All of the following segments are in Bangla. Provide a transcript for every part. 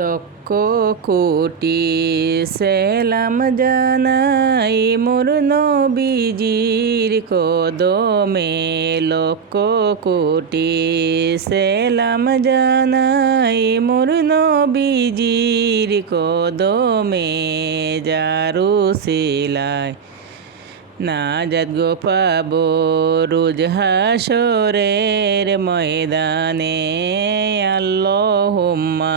লক্ষ কোটি সেলাম জানাই মোর নবীজির কদমে। লক্ষ কোটি সেলাম জানাই মোর নবীজির কদমে। যারু সিলায় নাজাত গো পাবো রোজ হাসরের ময়দানে। আল্লাহুম্মা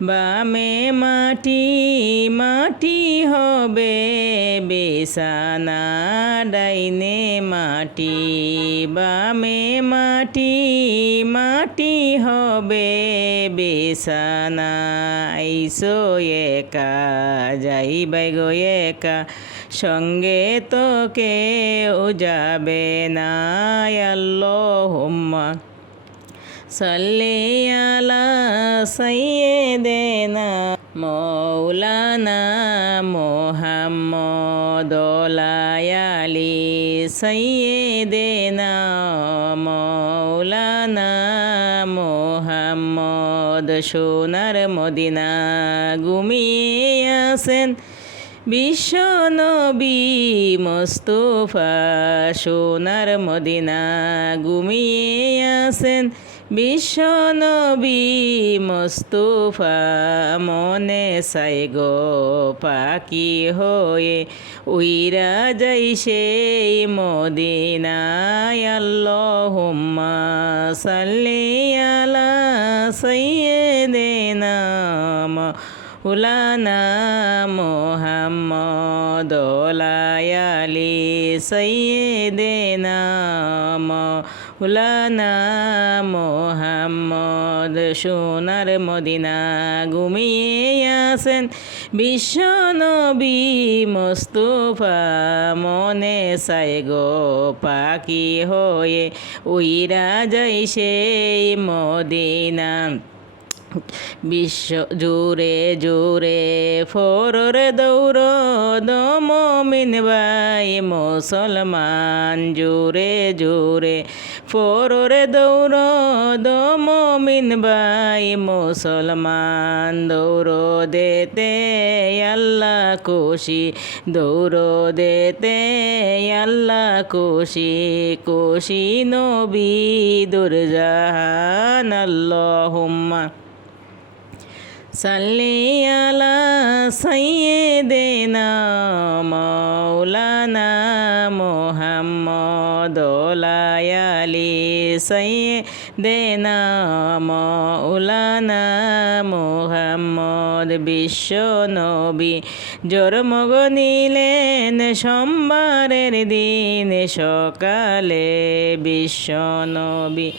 বামে মাটি মাটি হবে বেসানা ডাইনে মাটি। বামে মাটি মাটি হবে বেসানা। আইসো একা যাইবাই গো একা, সঙ্গে তো কেউ যাবে না। আল্লাহুম্মা। সাল্লি আলা সাইয়্যিদিনা মৌলানা মোহাম্মদ লায়ালি সাইয়্যিদিনা মৌলানা মোহাম্মদ সোনার মদিনা ঘুমিয়ে আসেন বিশ্ব নবী মোস্তফা সোনার মদিনা ঘুমিয়ে আসেন বিশ্বনবী মোস্তফা মনে সাই গো পাকি হয়ে উইরা যাই সেই মদিনায়। আল্লাহুম্মা সাল্লি আলা সাইয়্যিদিনা উলানা মোহাম্মদ লায়ালি সৈয়দেনা উলানা মোহাম্মদ সোনার মদিনা ঘুমিয়ে আসেন বিশ্ব নবী মোস্তফা মনে সাই গো পাখি হয়ে উইরা যাই সেই মদিনা। বিশ্ব জুড়ে জুড়ে ফোরর দৌড় দমিন ভাই, মুসলমান জুড়ে জুড়ে ফোরর দৌড় দমিন ভাই, মুসলমান দৌড় দেতে আল্লাহ খুশি দৌড় দেতে আল্লাহ খুশি খুশি নবী দুরজাহান আল্লাহুম্মা। সাল্লি আলা সাইয়্যিদিনা মাওলানা মুহাম্মদ লায়ালি সাইয়্যিদিনা মাওলানা মুহাম্মদ বিশ্ব নবী। জন্মগ নিলেন সোমবারের দিন সকালে বিশ্ব নবী।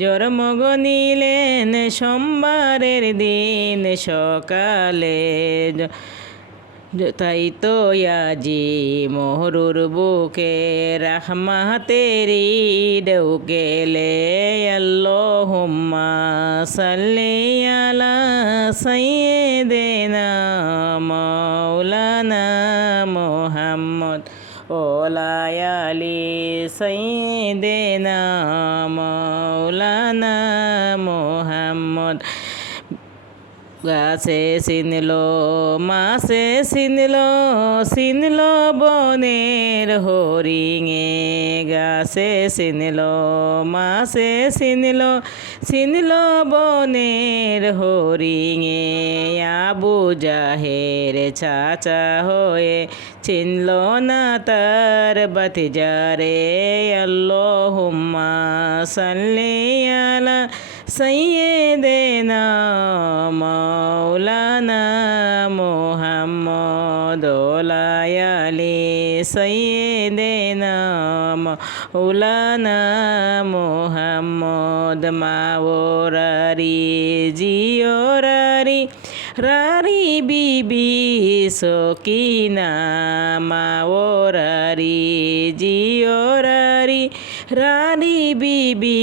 জন্মগ নিলেন সোমবারের দিন সকালে তাই তো আজি মোহরুর বুকে রাহমাতেরি ডৌকেলে আল্লাহুম্মা সাল্লি আলা সাইয়্যিদিনা মাওলানা মুহাম্মদ ওলায়ালি সৈদেনা মৌলানা মোহাম্মদ। গাছে চিনলো মাছে চিনলো চিনলো বনের হরিঙে। গাছে চিনলো মাছে চিনলো চিনলো বনের হরিঙে। আবু জাহের চাচা হয়ে চিনল না তার বাতিজারে আল্লাহুম্মা সাল্লি আলা সৈয়দেনা মৌলানা মোহাম্মদ লায়ালি সৈয়দেনা মৌলানা মোহাম্মদ মাওরারি জিওরারি রারি বিবি সকিনা মাওরারি জিওরারি রানী বিবি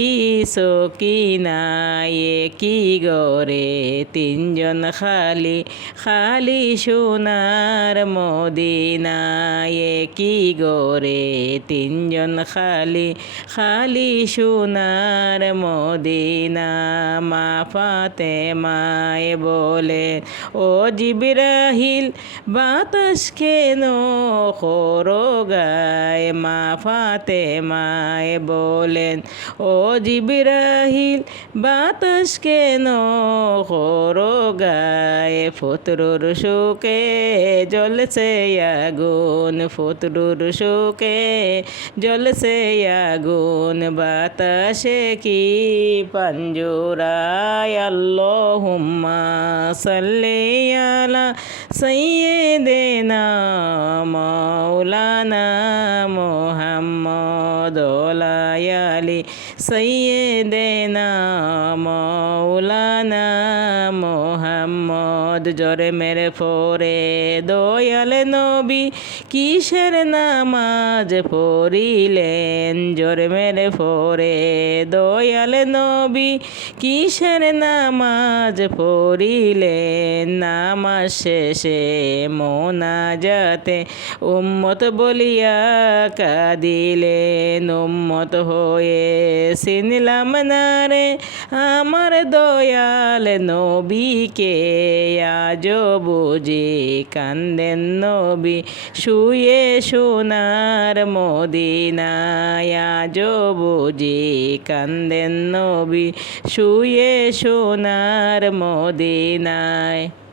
সকিনায় কি গরে তিনজন খালি খালি সোনার মদিনায় কি গরে তিনজন খালি খালি সোনার মদিনা মা ফাতে মায় বলে ও জিবিরাহিল বাতাস কেন খোরো গায় মা ফাতে মায় বলেন, ও জিবিরাহিল, বাতাস কেন খোরো গায়? ফতরুর শোকে জ্বলছে আগুন, ফতরুর শোকে জ্বলছে আগুন, বাতাসে কি পঞ্জুরায়? আল্লাহুম্মা সাল্লি আলা সাইয়্যিদিনা মৌলানা মোহাম্মদ লায়ালি সাইয়্যিদিনা মাওলানা মুহাম্মদ জরে মেরে ফোরে দয়াল নবী কিসের নামাজ পড়িলেন? জরে মেরে ফোরে দয়াল নবী কিসের নামাজ পড়িলেন? নামাজ শেষে মোনাজাতে উম্মত বলিয়া কাঁদিলেন, উম্মত হয়ে চিনলাম না রে আমার দয়াল নবীকে আজ বুঝি কান্দেন নবী, শুয়ে সোনার মদিনায় আজ বুঝি কান্দেন নবী, শুয়ে সোনার মদিনায়।